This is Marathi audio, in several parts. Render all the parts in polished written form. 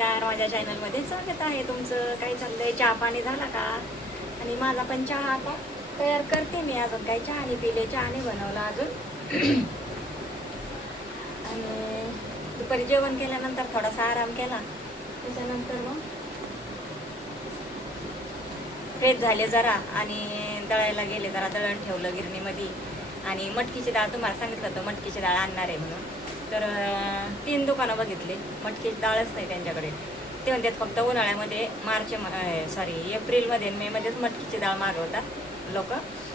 नमस्कार, माझ्या चॅनलमध्ये स्वागत आहे तुमचं. काय चाललंय? चहा पाणी झाला का? आणि माझा पण चहा आता तयार करते मी. अजून काही चहा नाही पिले, चहा नाही बनवला अजून. आणि दुपारी जेवण केल्यानंतर थोडासा आराम केला. त्याच्यानंतर मग फ्रेश झाले जरा आणि दळायला गेले. जरा दळण ठेवलं गिरणीमध्ये. आणि मटकीची डाळ तुम्हाला सांगितलं होतं मटकीची डाळ आणणार आहे म्हणून. तर 3 दुकानं बघितली, मटकीची डाळच नाही त्यांच्याकडे. ते म्हणतात फक्त उन्हाळ्यामध्ये एप्रिलमध्ये आणि मेमध्येच मटकीची डाळ मागवतात लोक.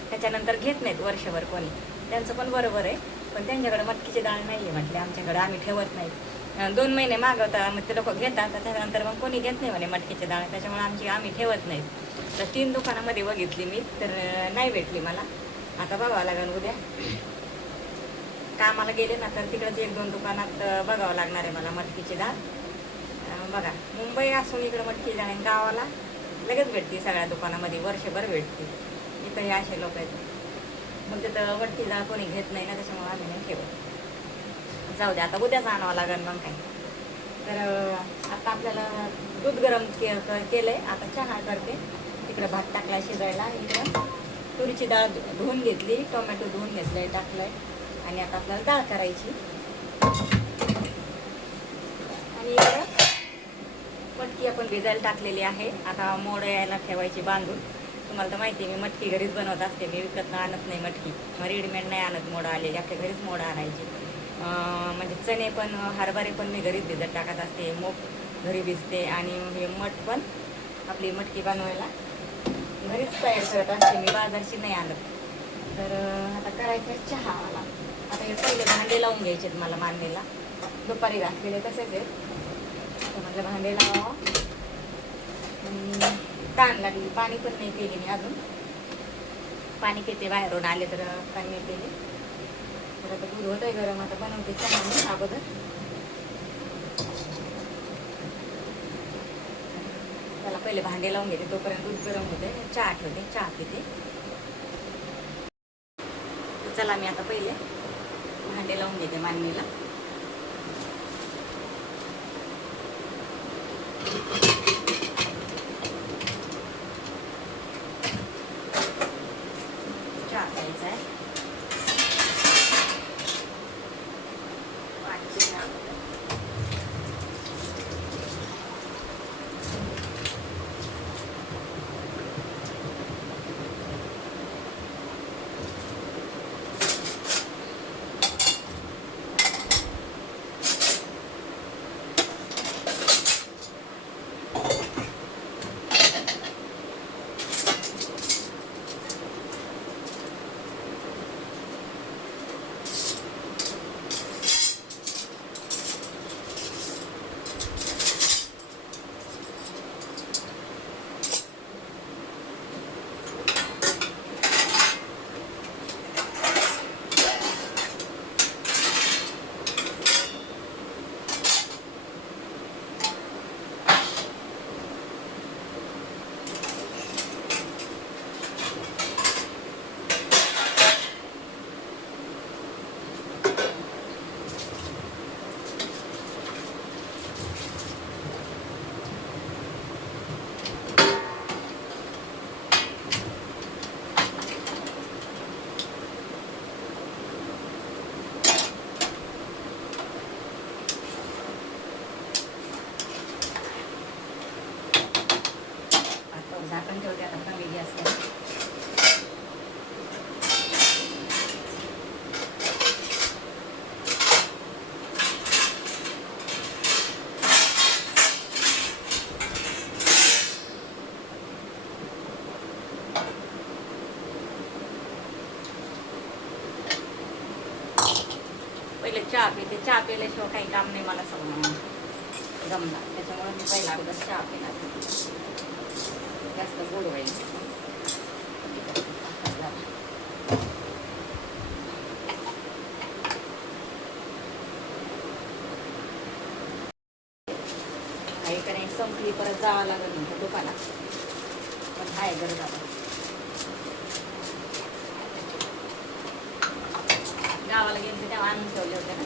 त्याच्यानंतर घेत नाहीत वर्षभर कोणी. त्यांचं पण बरोबर आहे, पण त्यांच्याकडे मटकीची डाळ नाही आहे म्हटले. आमच्याकडे आम्ही ठेवत नाही. 2 महिने मागवतात, मग ते लोक घेतात. त्याच्यानंतर मग कोणी घेत नाही म्हणे मटकीची डाळ. त्याच्यामुळे आम्ही ठेवत नाही. तर 3 दुकानामध्ये बघितली मी, तर नाही भेटली मला. आता बघावं लागेल उद्या कामाला गेले ना, तर तिकडंच 1-2 दुकानात बघावं लागणार आहे मला मटकीची डाळ. बघा, मुंबई असून इकडं मटकीची डाळ गावाला लगेच भेटते. सगळ्या दुकानामध्ये वर्षभर भेटते. इथं हे असे लोक आहेत, मग तिथं मटकीची डाळ कोणी घेत नाही ना, त्याच्यामुळे आम्ही नाही ठेवत. जाऊ दे, आता उद्याच आणावं लागेल मग काय. तर आता आपल्याला दूध गरम केलंय. आता चहा करते. तिकडं भात टाकला शिजायला. इकडं तुरीची डाळ धुवून घेतली, टोमॅटो धुवून घेतलंय, टाकलंय. आणि आता आपल्याला डाळ करायची. आणि इकडं मटकी आपण भिजायला टाकलेली आहे. आता मोड यायला ठेवायची बांधून. तुम्हाला तर माहिती आहे, मी मटकी घरीच बनवत असते. मी विकत आणत नाही मटकी. रेडीमेड नाही आणत मोडं आलेली. आपल्या घरीच मोडं आणायची. म्हणजे चणे पण हरभरे पण मी घरीच भिजत टाकत असते. मूग घरी भिजते. आणि हे मठ पण आपली मटकी बनवायला घरीच तयार करत असते मी, बाजारची नाही आणत. तर आता करायचं चहा मला. आता हे पहिले भांडे लावून घ्यायचे मला. मांडणीला दुपारी घातलेले तसेच आहेत. तर म्हटलं भांडे लावावं. ताण लागली. पाणी पण नाही पिले मी अजून. पाणी पिते बाहेरून आले तर पाणी नाही पिले. तर आता दूध होतंय गरम. आता बनवते चहा मी अगोदर. त्याला पहिले भांडे लावून घेते, तोपर्यंत दूध गरम होते. चहा ठेवते, चहा पिते. चला, मी आता पहिले भांडे लावून घेते मांडणीला. चहा प्यायचा आहे. झाकण ठेवते आता कमी गॅसवर. पहिले चहा पिते. चहा पिल्याशिवाय काही काम नाही मला जमणार. त्याच्यामुळे मी पहिला अगोदर चहा पिणार. जास्त गोड होईल. काही संपली परत जावं लागेल म्हणतो दुकानात. पण हाय गरज आता. गावाला गेले तेव्हा आणून ठेवले होते ना.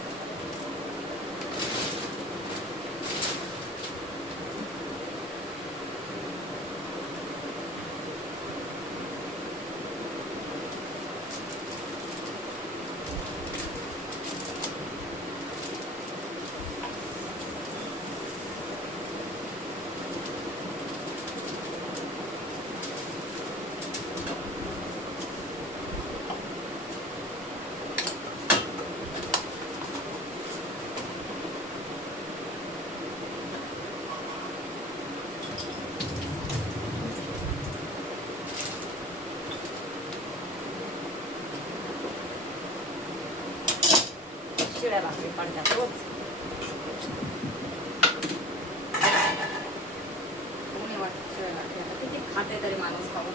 पोळ्या भाकरी पडतात रोज. कोणी वाटतं किती खाते तरी माणूस खाऊन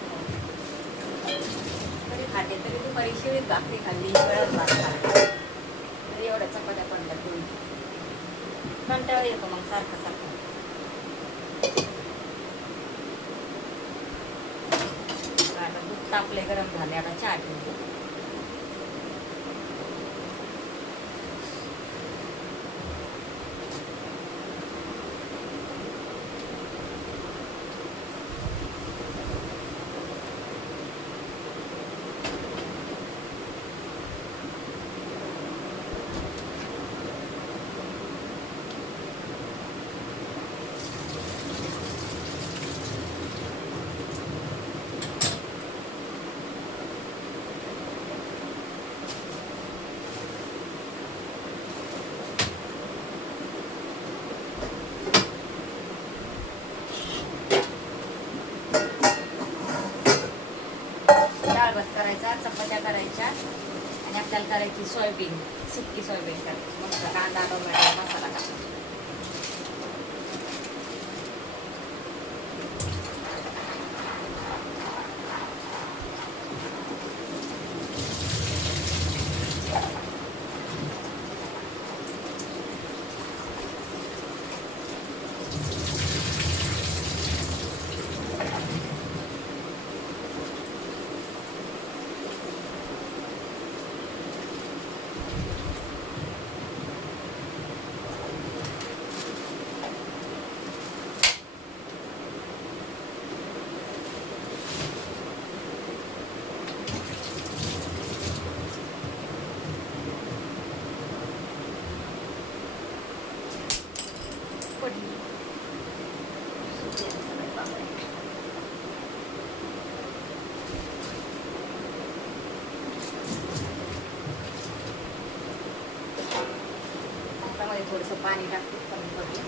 तरी खाते तरी दुपारी शिळीत भाकरी खाल्ली वेळात भात खाल्ला तरी एवढ्या चपात्या पडल्या पोळी. कंटाळा येतो मग सारखं सारखं. आता दूध तापले गरम झाले आता चहा ठेवते. भात करायचा, चपात्या करायच्या आणि आपल्याला करायची सोयाबीन, सुकी सोयाबीन करायची. मस्त कांदा टोमॅटो मसाला टाकायचा. थोडंसं पाणी टाकते कमी कमी.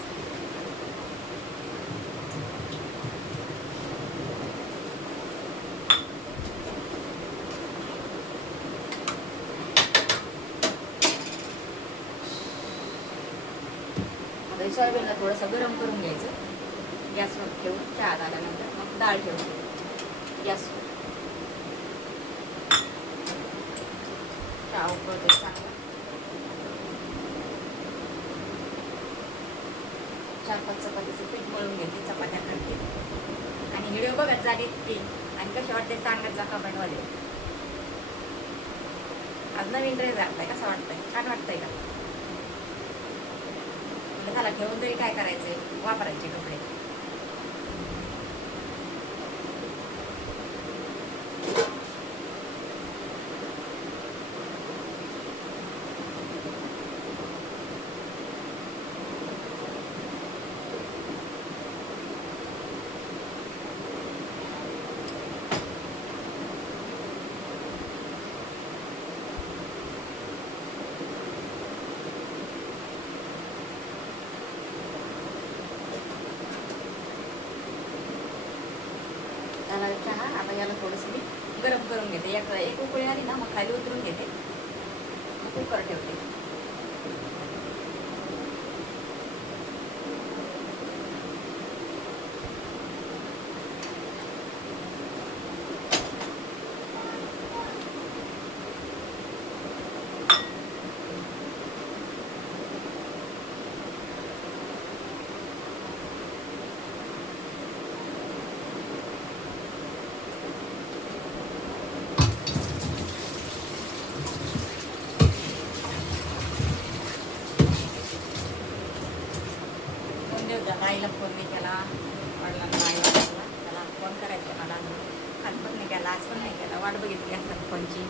आता सोयाबीनला थोडंसं गरम करून घ्यायचं. गॅसवर ठेवून चहा झाल्यानंतर मग डाळ ठेवून गॅसवर चहा उकळते चांगला. 4-5 चपातीचं पीठ मळून घेते, चपात्या करते आणि व्हिडिओ बघत झाली ती आणि कशी वाटते सांगत जा कमेंटमध्ये. आज नवीन ड्रेस घातलाय, कसं वाटतंय? छान वाटतंय का? झाला ठेवून तरी काय करायचंय, वापरायचे कपडे. त्याला चहा आता याला थोडंसं मी गरम करून घेते. एक उकळी आली ना मग खाली उतरून घेते, मग कुकर ठेवते. आईला फोन नाही केला, वडिलांना आईला त्याला फोन करायचा मला. काल पण नाही केला, आज पण नाही केला. वाट बघितली असतात फोनची.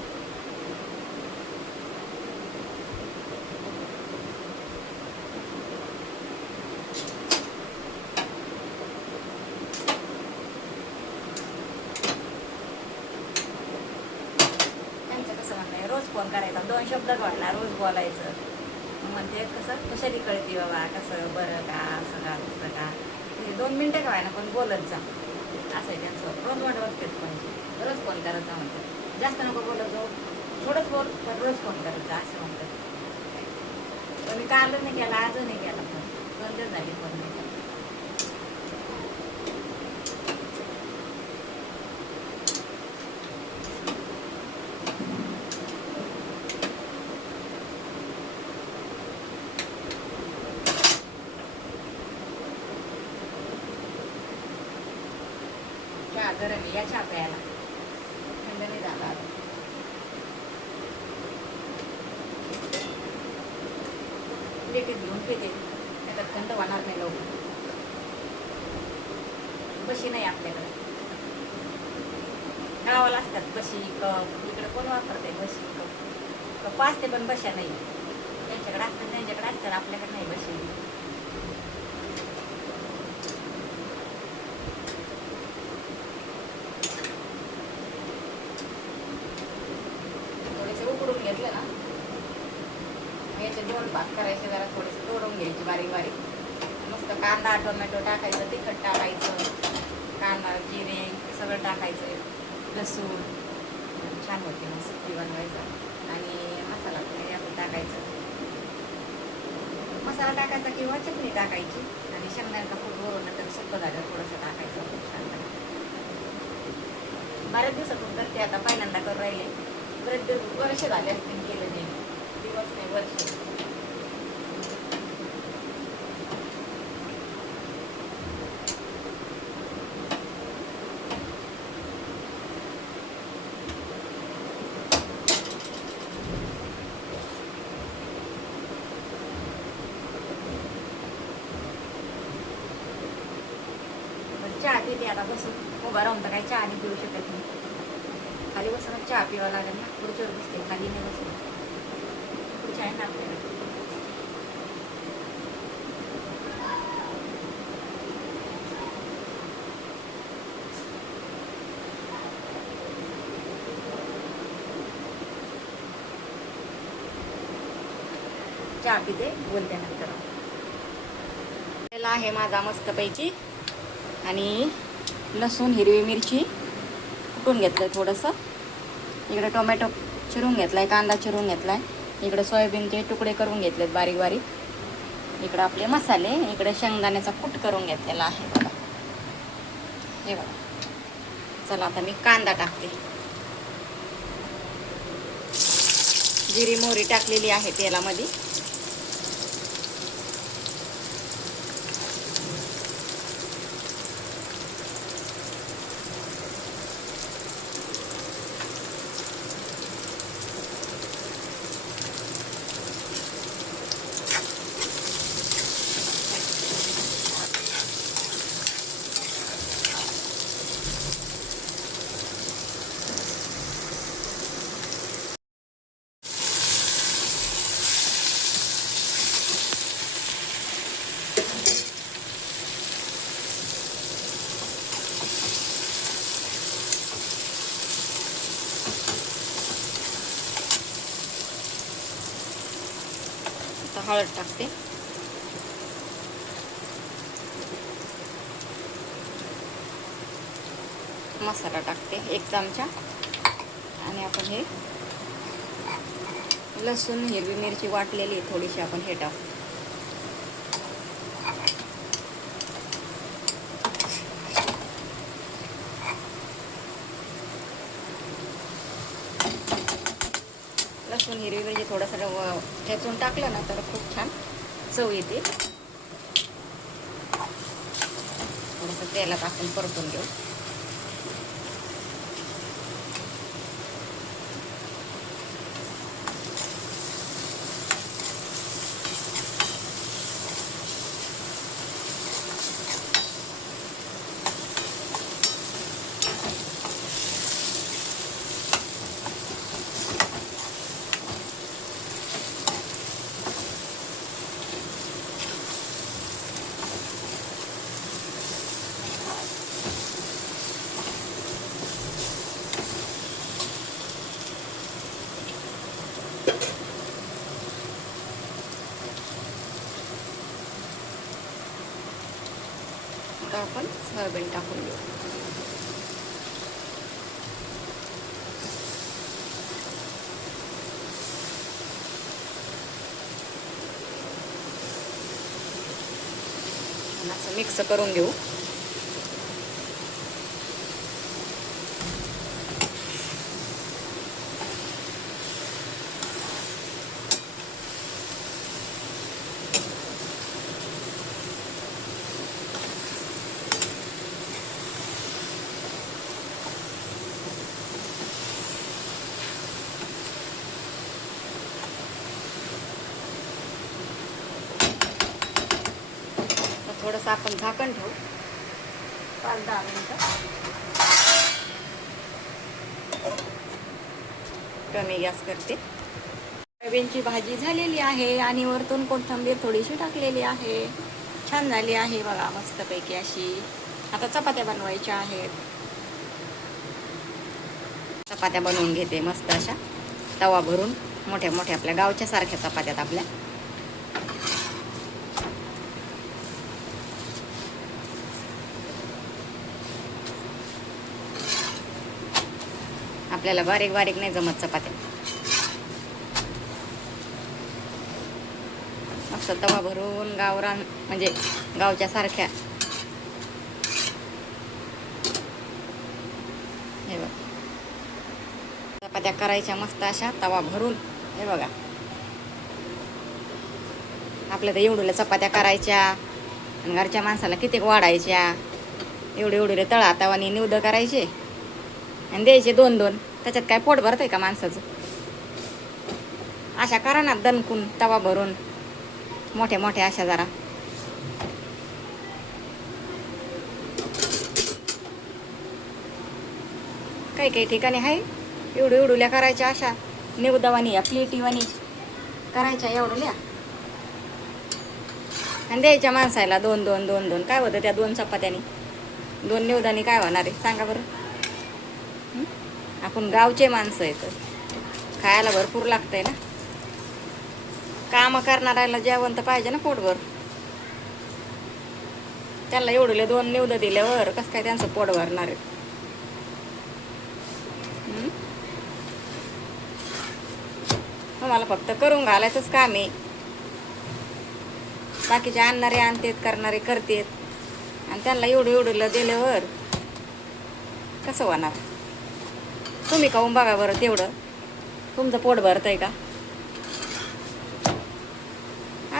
त्यांचं कसं म्हणणं, रोज फोन करायचा, 2 शब्द घडला, रोज बोलायचं. म्हणते कसं कशाली कळते बाबा, कसं बरं का, असं का तसं का. 2 मिनटं का व्हायना पण बोलत जा, असं आहे त्यांचं. रोज वाट बघते पण रोज फोन करत जा म्हणतात. जास्त नको बोलत जाऊ, थोडंच बोल पण रोज फोन करत जा असं म्हणतात. पण मी कालच नाही केला, आजही नाही केला, पण 2 दिवस झाले पण नाही केला. चहा गरम आहे, या चहा प्यायला, थंड नाही झाला आता. प्लेटीत घेऊन पिते, नाही तर थंड होणार नाही लवकर. बशी नाही आपल्याकडे, गावाला असतात बशी कप, इकडे कोण वापरते बशी कप असते पण बशा नाही. त्यांच्याकडे असतात, त्यांच्याकडे असतात, आपल्याकडे नाही बशी. थोडेसे उकडून घेतले ना, याचे 2 भाग करायचे, जरा थोडेसे तोडून घ्यायचे बारीक बारीक. मस्त कांदा टोमॅटो टाकायचं, तिखट टाकायचं, कांदा जिरे सगळं टाकायचं, लसूण, छान होते मग सुकी बनवायचं. आणि मसाला पण यात टाकायचं, मसाला टाकायचा किंवा चटणी टाकायची. आणि शेंगदाण्याचा कूट वरून तर सुकं झालं थोडंसं टाकायचं, खूप छान लागतं. बऱ्याच दिवसातून करते आता, पहिल्यांदा करून राहिले. बरेच दिवस वर्ष झाले असतील केलं नाही, दिवस नाही वर्ष. चहा पिते आता बसून, उभा राहून तर काही चहा नाही पिऊ शकत नाही. खाली बसूनच चहा पिवा लागेल ना, खुर्चीवर बसते, खाली नाही बसून. खुर्ची आहे ना आपल्याकडे. चहा पिते, बोलते नंतर. आहे माझा मस्तपैकी. आणि लसूण हिरवी मिरची कुटून घेतलं थोडंसं, इकडे टोमॅटो चिरून घेतलाय, कांदा चिरून घेतलाय, इकडे सोयाबीनचे तुकडे करून घेतलेत बारीक बारीक, इकडे आपले मसाले, इकडे शेंगदाण्याचा कूट करून घेतलेला आहे बघा, हे बघा. चला आता मी कांदा टाकते, जिरी मोहरी टाकलेली आहे तेलामध्ये. हळद टाकते, मसाला टाकते 1 चमचा. आणि आपण हे लसूण हिरवी मिरची वाटलेली थोडीशी आपण हे टाकू. लसूण हिरवी मिरची थोडंसं ठेचून टाकलं ना तर खूप छान चव येते. थोडंसं तेलात आपण परतून घेऊ. आता आपण सोयाबीन टाकून घेऊ. मिक्स करून घेऊ. थोडंसं आपण झाकण ठेवू 5-10 मिनिटं. कमी गॅस करते. सोयाबीनची भाजी झालेली आहे आणि वरतून कोथिंबीर थोडीशी टाकलेली आहे. छान झाली आहे बघा, मस्तपैकी अशी. आता चपात्या बनवायच्या आहेत. चपात्या बनवून घेते मस्त अशा तवा भरून, मोठ्या मोठ्या आपल्या गावच्या सारख्या चपात्यात आपल्या. आपल्याला बारीक बारीक नाही जमत चपात्या. मस्त तवा भरून गावरान म्हणजे गावच्या सारख्या. हे बघा चपात्या करायच्या मस्त अशा तवा भरून. हे बघा आपल्या तर एवढ्या चपात्या करायच्या आणि घरच्या माणसाला किती वाढायच्या. एवढे तळा तवानी निवड करायचे आणि द्यायचे 2-2. त्याच्यात काय पोट भरतंय का माणसाचं. अशा करा ना दणकून तवा भरून मोठ्या मोठ्या अशा जरा. काही ठिकाणी आहे एवढ्या करायच्या अशा निवदावानी या प्लेटीवानी करायच्या एवढ्या आणि द्यायच्या माणसाला 2-2 काय होतं त्या 2 चपात्यानी 2 निवदानी काय होणार आहे सांगा बरं. आपण गावचे माणसं आहेत, खायला भरपूर लागतंय ना. काम करणाऱ्याला जेवण तर पाहिजे ना पोटभर. त्यांना एवढले 2 निवद दिल्यावर कसं काय त्यांचं पोट भरणार आहे. मला फक्त करून घालायचंच काम आहे. बाकीचे आणणारे आणतेत, करणारे करतेत आणि त्यांना एवढं दिल्यावर कसं होणार. तुम्ही खाऊन बघा बरं, तेवढं तुमचं पोट भरतंय का.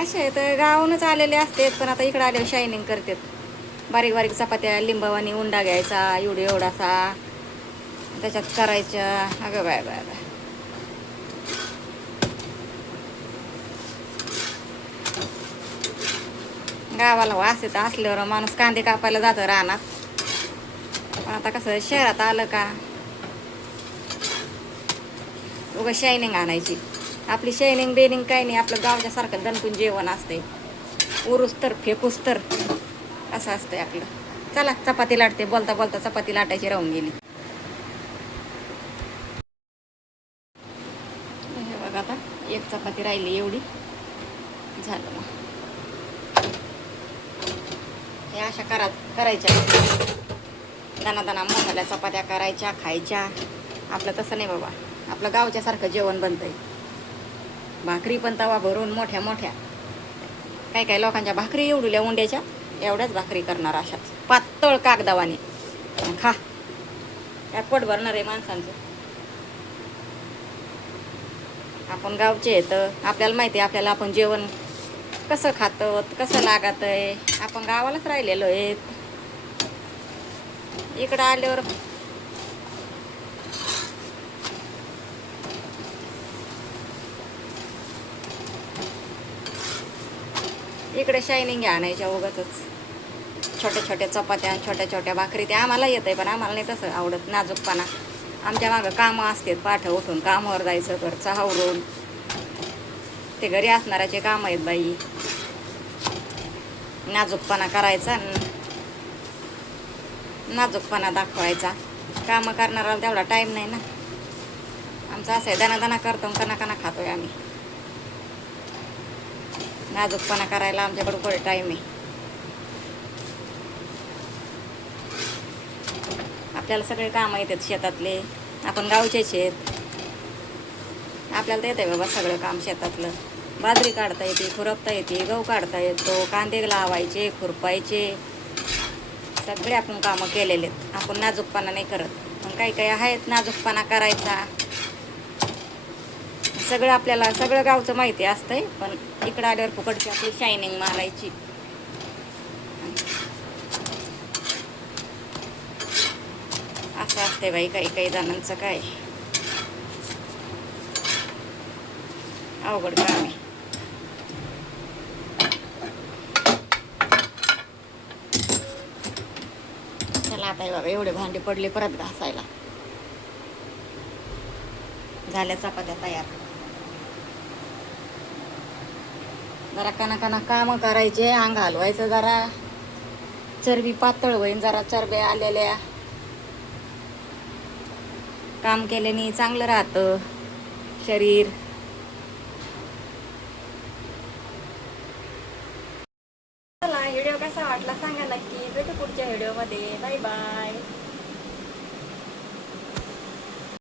असे तर गावाहूनच आलेले असतात पण आता इकडं आल्यावर शायनिंग करतात. बारीक बारीक चपात्या लिंबावानी उंडा घ्यायचा एवढासा त्याच्यात करायच्या. अगं बाय बाय बाय. गावाला वास येत असल्यावर माणूस कांदे कापायला जातं रानात. पण आता कसं शहरात आलं का उगा शायनिंग आणायची. आपली शायनिंग बेनिंग काही नाही. आपलं गावच्या सारखं दणकून जेवण असतंय. उरूस तर फेकूस तर असं असतंय आपलं. चला चपाती लाटते. बोलता बोलता चपाती लाटायची राहून गेली. हे बघा आता एक चपाती राहिली एवढी झालं. मग हे अशा करायच्या दाना मोठ्या चपात्या करायच्या खायच्या. आपलं तसं नाही बाबा. आपलं गावच्या सारखं जेवण बनतंय. भाकरी पण तवा भरून मोठ्या मोठ्या. काही लोकांच्या भाकरी एवढ्या उंड्याच्या एवढ्याच भाकरी करणार अशाच पातळ कागदावाने. खा त्यात पोट भरणार आहे माणसांचं. आपण गावचे आहेत, आपल्याला माहिती आहे आपल्याला आपण जेवण कसं खातं कसं लागत आहे. आपण गावालाच राहिलेलो आहेत. इकडं आल्यावर इकडे शायनिंग आणायच्या उगाचच. छोट्या चपात्या छोट्या भाकरी ते आम्हाला येत आहे पण आम्हाला नाही तसं आवडत. नाजूकपणा आमच्या मागं कामं असतात. पाठ उठून कामावर जायचं, घरचं आवरून. ते घरी असणाऱ्याचे कामं आहेत बाई. नाजूकपणा करायचा, नाजूकपणा दाखवायचा. कामं करणारा तेवढा टाईम नाही ना. आमचं असं आहे दाना करतो कना खातोय आम्ही. नाजूकपणा करायला आमच्याकडे थोडं टाईम आहे. आपल्याला सगळे कामं येतात शेतातले. आपण गावचेच आहेत. आपल्याला तर येत आहे बाबा सगळं काम शेतातलं. बाजरी काढता येते, खुरपता येते, गहू काढता येतो, कांदे लावायचे, खुरपायचे, सगळे आपण कामं केलेले आहेत. आपण नाजूकपणा नाही करत. पण काही काही आहेत नाजूकपणा करायचा. सगळं आपल्याला सगळं गावचं माहिती असतंय, पण इकडं आल्यावर फुकटची आपली शायनिंग मारायची. असं असते बाई काही काही जणांचं. काय अवघड काम आहे. चला आता बाबा एवढे भांडे पडले परत घासायला. झाल्या चपात्या तयार. जरा काना कामं करायचे, अंग हलवायचं, जरा चरबी पातळ होईन, जरा चरब्या आलेल्या. काम केल्याने चांगलं राहतं शरीर. चला व्हिडिओ कसा वाटला सांगा नक्की. भेटू पुढच्या व्हिडिओमध्ये. Bye bye.